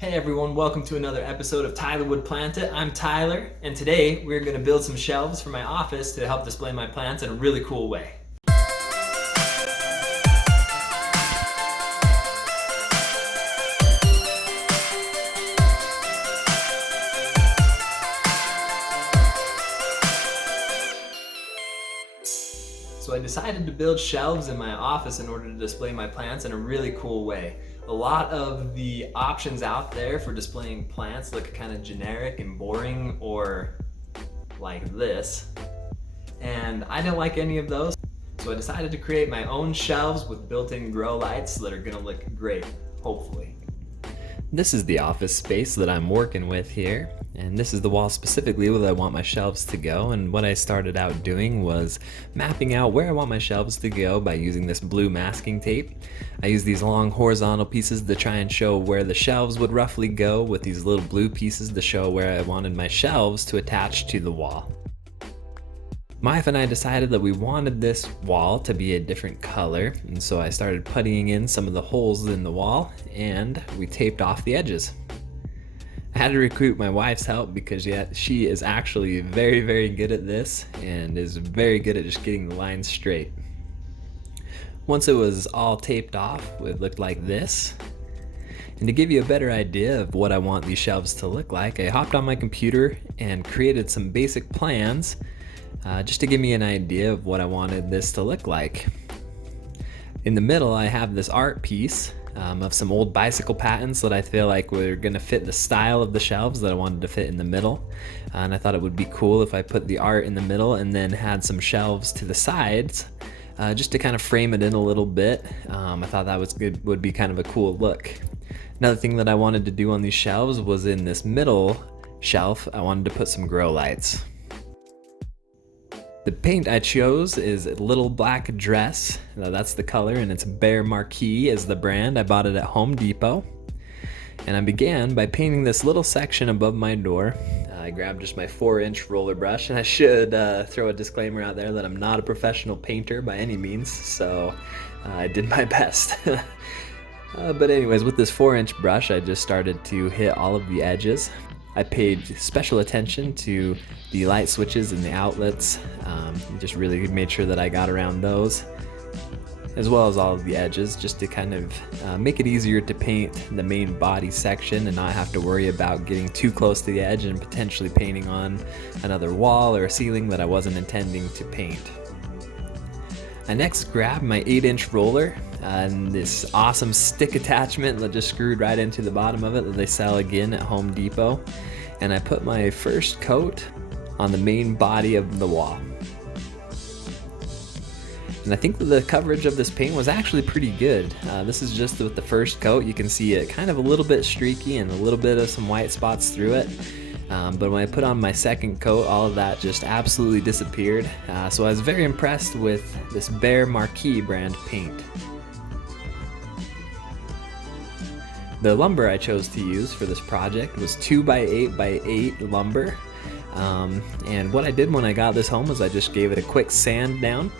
Hey everyone, welcome to another episode of Tyler Would Plant It. I'm Tyler, and today we're going to build some shelves for my office to help display my plants in a really cool way. So I decided to build shelves in my office in order to display my plants in a really cool way. A lot of the options out there for displaying plants look kind of generic and boring or like this. And I didn't like any of those. So I decided to create my own shelves with built-in grow lights that are gonna look great, hopefully. This is the office space that I'm working with here, and this is the wall specifically where I want my shelves to go. And what I started out doing was mapping out where I want my shelves to go by using this blue masking tape. I use these long horizontal pieces to try and show where the shelves would roughly go, with these little blue pieces to show where I wanted my shelves to attach to the wall. My wife and I decided that we wanted this wall to be a different color, and so I started puttying in some of the holes in the wall, and we taped off the edges. I had to recruit my wife's help because she is actually very, very good at this and is very good at just getting the lines straight. Once it was all taped off, it looked like this. And to give you a better idea of what I want these shelves to look like, I hopped on my computer and created some basic plans just to give me an idea of what I wanted this to look like. In the middle, I have this art piece of some old bicycle patents that I feel like were going to fit the style of the shelves that I wanted to fit in the middle. And I thought it would be cool if I put the art in the middle and then had some shelves to the sides just to kind of frame it in a little bit. I thought that would be kind of a cool look. Another thing that I wanted to do on these shelves was in this middle shelf, I wanted to put some grow lights. The paint I chose is Little Black Dress. That's the color, and it's Bear Marquee is the brand. I bought it at Home Depot. And I began by painting this little section above my door. I grabbed just my 4-inch roller brush, and I should throw a disclaimer out there that I'm not a professional painter by any means, so I did my best. But anyways, with this 4-inch brush, I just started to hit all of the edges. I paid special attention to the light switches and the outlets, just really made sure that I got around those, as well as all of the edges, just to kind of make it easier to paint the main body section and not have to worry about getting too close to the edge and potentially painting on another wall or a ceiling that I wasn't intending to paint. I next grabbed my 8-inch roller and this awesome stick attachment that just screwed right into the bottom of it that they sell again at Home Depot, and I put my first coat on the main body of the wall. And I think that the coverage of this paint was actually pretty good. This is just with the first coat. You can see it kind of a little bit streaky and a little bit of some white spots through it. But when I put on my second coat, all of that just absolutely disappeared. So I was very impressed with this Bear Marquee brand paint. The lumber I chose to use for this project was 2x8x8 lumber. And what I did when I got this home was I just gave it a quick sand down.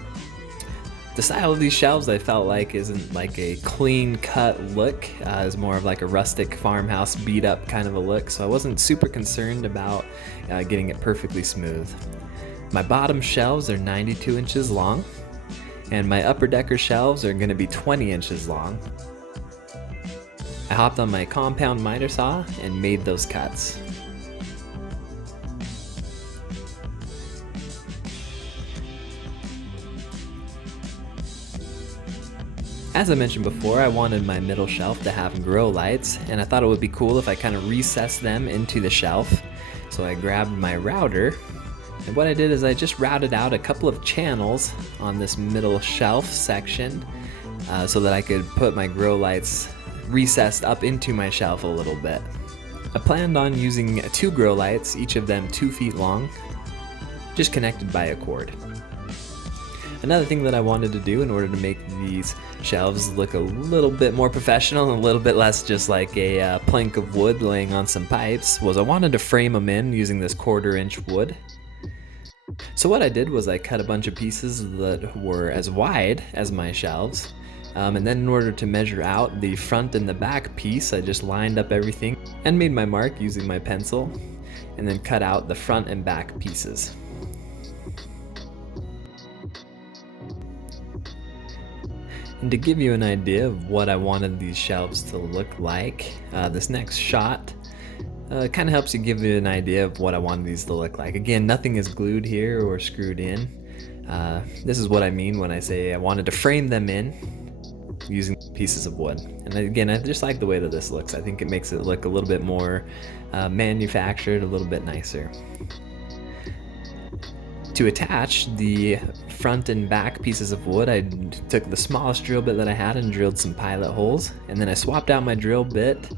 The style of these shelves I felt like isn't like a clean cut look, it's more of like a rustic farmhouse beat up kind of a look, so I wasn't super concerned about getting it perfectly smooth. My bottom shelves are 92 inches long, and my upper decker shelves are going to be 20 inches long. I hopped on my compound miter saw and made those cuts. As I mentioned before, I wanted my middle shelf to have grow lights, and I thought it would be cool if I kind of recessed them into the shelf. So I grabbed my router, and what I did is I just routed out a couple of channels on this middle shelf section so that I could put my grow lights recessed up into my shelf a little bit. I planned on using 2 grow lights, each of them 2 feet long, just connected by a cord. Another thing that I wanted to do in order to make these shelves look a little bit more professional and a little bit less just like a plank of wood laying on some pipes was I wanted to frame them in using this 1/4-inch wood. So what I did was I cut a bunch of pieces that were as wide as my shelves, And then in order to measure out the front and the back piece, I just lined up everything and made my mark using my pencil, and then cut out the front and back pieces. And to give you an idea of what I wanted these shelves to look like, this next shot kind of helps you give you an idea of what I wanted these to look like. Again, nothing is glued here or screwed in. This is what I mean when I say I wanted to frame them in using pieces of wood. And again, I just like the way that this looks. I think it makes it look a little bit more manufactured, a little bit nicer. To attach the front and back pieces of wood, I took the smallest drill bit that I had and drilled some pilot holes, and then I swapped out my drill bit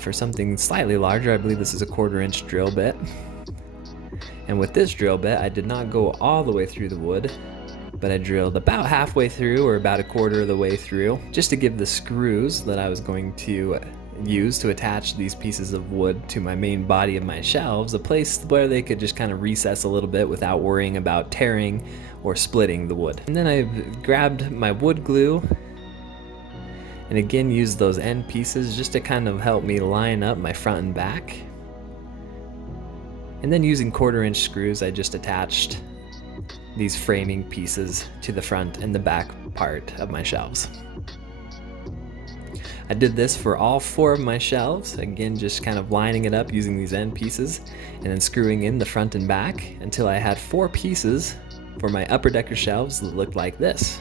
for something slightly larger. I believe this is a 1/4 inch drill bit. And with this drill bit, I did not go all the way through the wood, but I drilled about halfway through, or about 1/4 of the way through, just to give the screws that I was going to use to attach these pieces of wood to my main body of my shelves a place where they could just kind of recess a little bit without worrying about tearing or splitting the wood. And then I grabbed my wood glue and again used those end pieces just to kind of help me line up my front and back. And then using 1/4 inch screws, I just attached these framing pieces to the front and the back part of my shelves. I did this for all 4 of my shelves, again just kind of lining it up using these end pieces and then screwing in the front and back until I had 4 pieces for my upper decker shelves that looked like this.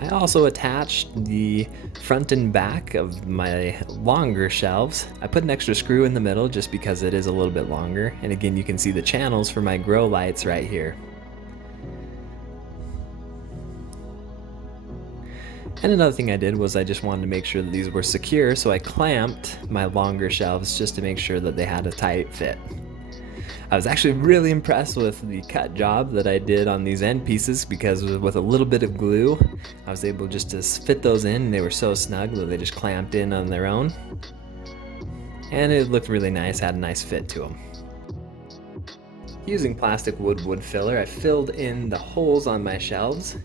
I also attached the front and back of my longer shelves. I put an extra screw in the middle just because it is a little bit longer, and again you can see the channels for my grow lights right here. And another thing I did was I just wanted to make sure that these were secure, so I clamped my longer shelves just to make sure that they had a tight fit. I was actually really impressed with the cut job that I did on these end pieces, because with a little bit of glue, I was able just to fit those in, and they were so snug that they just clamped in on their own. And it looked really nice, had a nice fit to them. Using plastic wood filler, I filled in the holes on my shelves.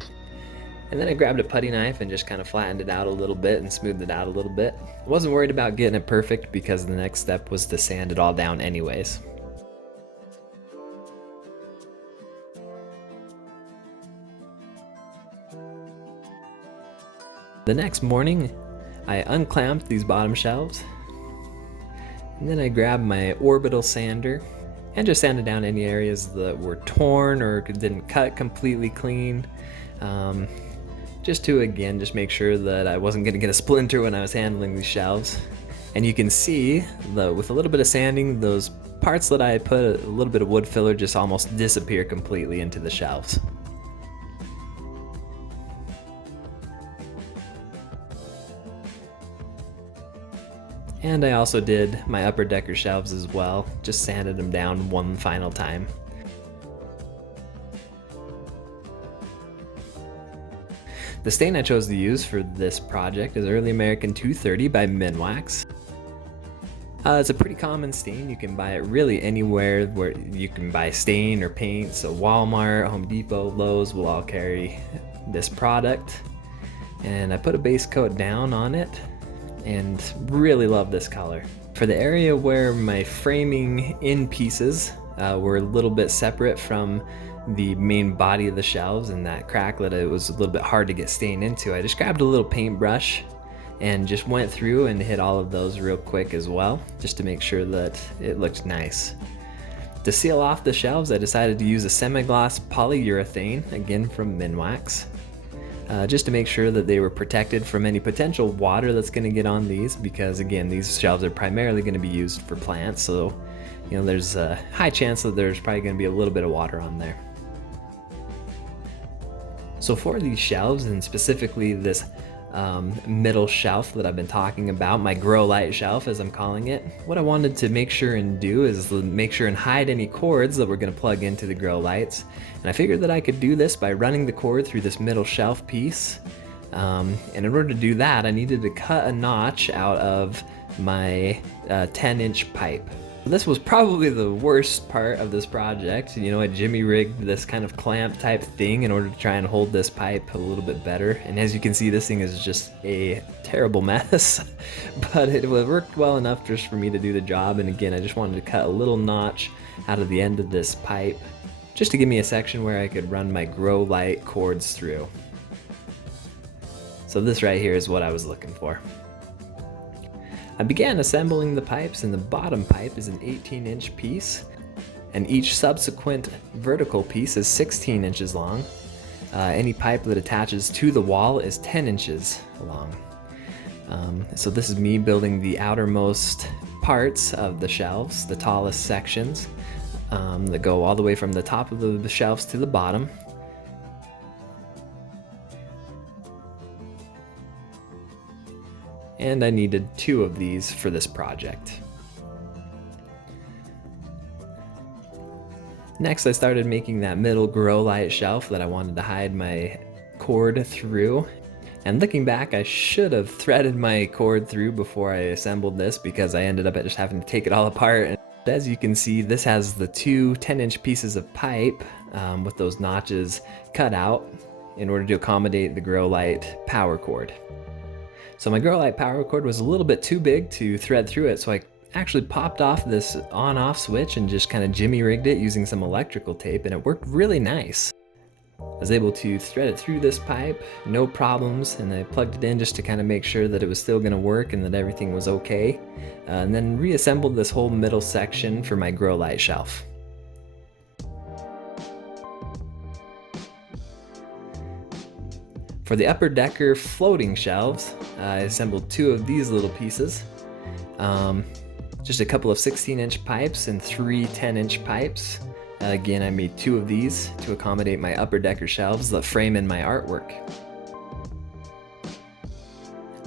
And then I grabbed a putty knife and just kind of flattened it out a little bit and smoothed it out a little bit. I wasn't worried about getting it perfect because the next step was to sand it all down anyways. The next morning, I unclamped these bottom shelves, and then I grabbed my orbital sander and just sanded down any areas that were torn or didn't cut completely clean. Just to, again, just make sure that I wasn't going to get a splinter when I was handling these shelves. And you can see that with a little bit of sanding, those parts that I put a little bit of wood filler just almost disappear completely into the shelves. And I also did my upper decker shelves as well, just sanded them down one final time. The stain I chose to use for this project is Early American 230 by Minwax. It's a pretty common stain. You can buy it really anywhere where you can buy stain or paint. So Walmart, Home Depot, Lowe's will all carry this product. And I put a base coat down on it and really love this color. For the area where my framing in pieces were a little bit separate from the main body of the shelves and that crack that it was a little bit hard to get stain into, I just grabbed a little paintbrush and just went through and hit all of those real quick as well, just to make sure that it looked nice. To seal off the shelves, I decided to use a semi-gloss polyurethane, again from Minwax, just to make sure that they were protected from any potential water that's going to get on these, because again, these shelves are primarily going to be used for plants, so you know there's a high chance that there's probably going to be a little bit of water on there. So for these shelves, and specifically this middle shelf that I've been talking about, my grow light shelf as I'm calling it, what I wanted to make sure and do is make sure and hide any cords that we're going to plug into the grow lights. And I figured that I could do this by running the cord through this middle shelf piece. And in order to do that, I needed to cut a notch out of my 10-inch pipe. This was probably the worst part of this project. You know, I jimmy rigged this kind of clamp type thing in order to try and hold this pipe a little bit better. And as you can see, this thing is just a terrible mess, but it worked well enough just for me to do the job. And again, I just wanted to cut a little notch out of the end of this pipe just to give me a section where I could run my grow light cords through. So this right here is what I was looking for. I began assembling the pipes, and the bottom pipe is an 18-inch piece, and each subsequent vertical piece is 16 inches long. Any pipe that attaches to the wall is 10 inches long. So this is me building the outermost parts of the shelves, the tallest sections that go all the way from the top of the shelves to the bottom. And I needed 2 of these for this project. Next, I started making that middle grow light shelf that I wanted to hide my cord through. And looking back, I should have threaded my cord through before I assembled this, because I ended up just having to take it all apart. And as you can see, this has the 2 10-inch pieces of pipe with those notches cut out in order to accommodate the grow light power cord. So my grow light power cord was a little bit too big to thread through it, so I actually popped off this on-off switch and just kind of jimmy rigged it using some electrical tape, and it worked really nice. I was able to thread it through this pipe, no problems, and I plugged it in just to kind of make sure that it was still going to work and that everything was okay, and then reassembled this whole middle section for my grow light shelf. For the upper decker floating shelves, I assembled 2 of these little pieces. Just a couple of 16-inch pipes and 3 10-inch pipes. Again, I made 2 of these to accommodate my upper decker shelves that frame in my artwork.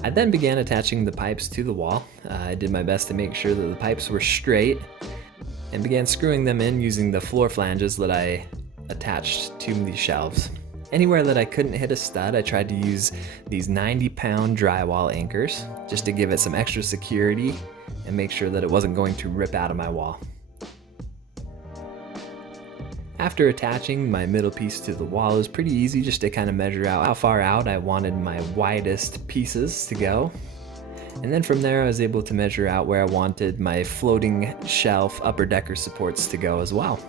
I then began attaching the pipes to the wall. I did my best to make sure that the pipes were straight and began screwing them in using the floor flanges that I attached to these shelves. Anywhere that I couldn't hit a stud, I tried to use these 90-pound drywall anchors just to give it some extra security and make sure that it wasn't going to rip out of my wall. After attaching my middle piece to the wall, it was pretty easy just to kind of measure out how far out I wanted my widest pieces to go. And then from there, I was able to measure out where I wanted my floating shelf upper decker supports to go as well.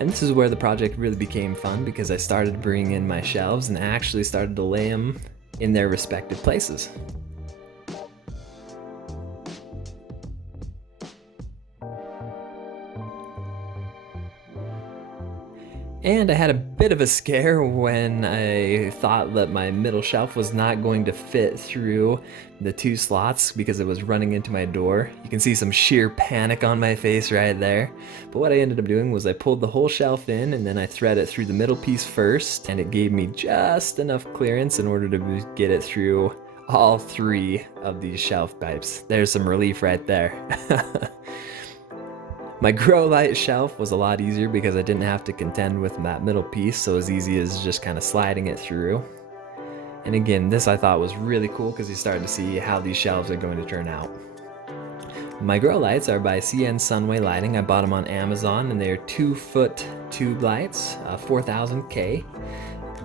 And this is where the project really became fun, because I started bringing in my shelves and actually started to lay them in their respective places. And I had a bit of a scare when I thought that my middle shelf was not going to fit through the 2 slots because it was running into my door. You can see some sheer panic on my face right there. But what I ended up doing was I pulled the whole shelf in, and then I thread it through the middle piece first, and it gave me just enough clearance in order to get it through all 3 of these shelf pipes. There's some relief right there. My grow light shelf was a lot easier because I didn't have to contend with that middle piece, so as easy as just kind of sliding it through. And again, this I thought was really cool because you started to see how these shelves are going to turn out. My grow lights are by CN Sunway Lighting. I bought them on Amazon, and they're 2-foot tube lights, 4000K.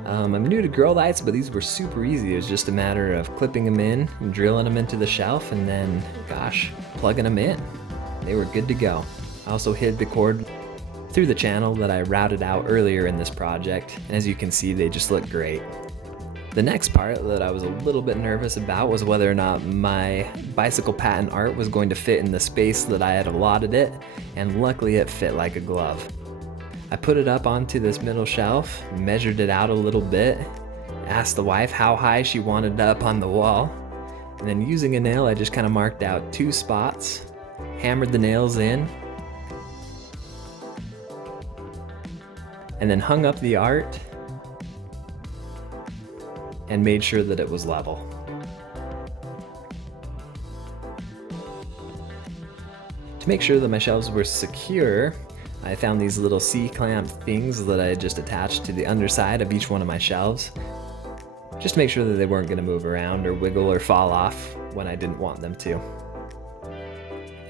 I'm new to grow lights, but these were super easy. It was just a matter of clipping them in and drilling them into the shelf, and then, gosh, plugging them in. They were good to go. I also hid the cord through the channel that I routed out earlier in this project, and as you can see, they just look great. The next part that I was a little bit nervous about was whether or not my bicycle patent art was going to fit in the space that I had allotted it, and luckily it fit like a glove. I put it up onto this middle shelf, measured it out a little bit, asked the wife how high she wanted it up on the wall, and then using a nail I just kind of marked out 2 spots, hammered the nails in, and then hung up the art and made sure that it was level. To make sure that my shelves were secure, I found these little C-clamp things that I just attached to the underside of each one of my shelves, just to make sure that they weren't going to move around or wiggle or fall off when I didn't want them to.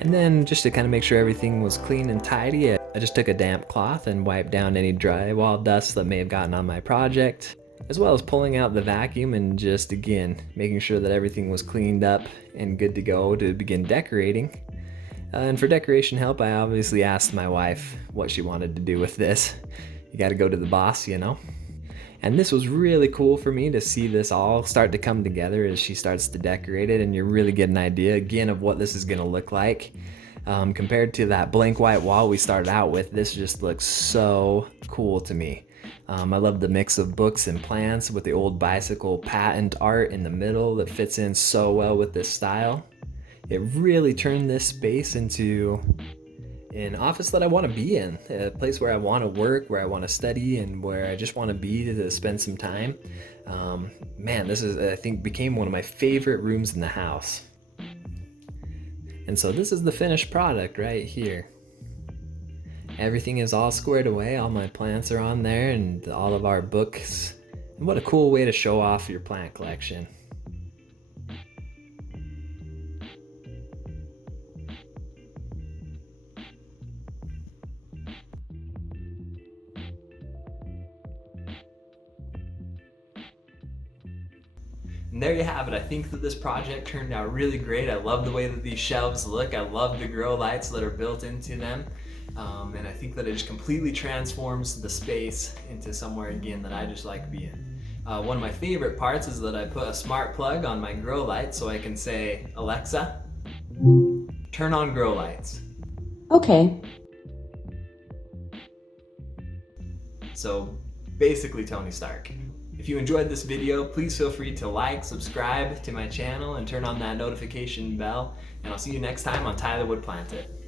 And then just to kind of make sure everything was clean and tidy, I just took a damp cloth and wiped down any drywall dust that may have gotten on my project, as well as pulling out the vacuum and just again making sure that everything was cleaned up and good to go to begin decorating. And for decoration help, I obviously asked my wife what she wanted to do with this. You gotta go to the boss, you know? And this was really cool for me to see this all start to come together as she starts to decorate it, and you really get an idea again of what this is gonna look like. Compared to that blank white wall we started out with, this just looks so cool to me. I love the mix of books and plants with the old bicycle patent art in the middle that fits in so well with this style. It really turned this space into an office that I want to be in, a place where I want to work, where I want to study, and where I just want to be to spend some time. Man, this is, I think, became one of my favorite rooms in the house. And so this is the finished product right here. Everything is all squared away, all my plants are on there, and all of our books. And what a cool way to show off your plant collection. And there you have it. I think that this project turned out really great. I love the way that these shelves look. I love the grow lights that are built into them. And I think that it just completely transforms the space into somewhere again that I just like being. One of my favorite parts is that I put a smart plug on my grow light so I can say, Alexa, turn on grow lights. Okay. So basically Tony Stark. If you enjoyed this video, please feel free to like, subscribe to my channel, and turn on that notification bell. And I'll see you next time on Tyler Would Plant It.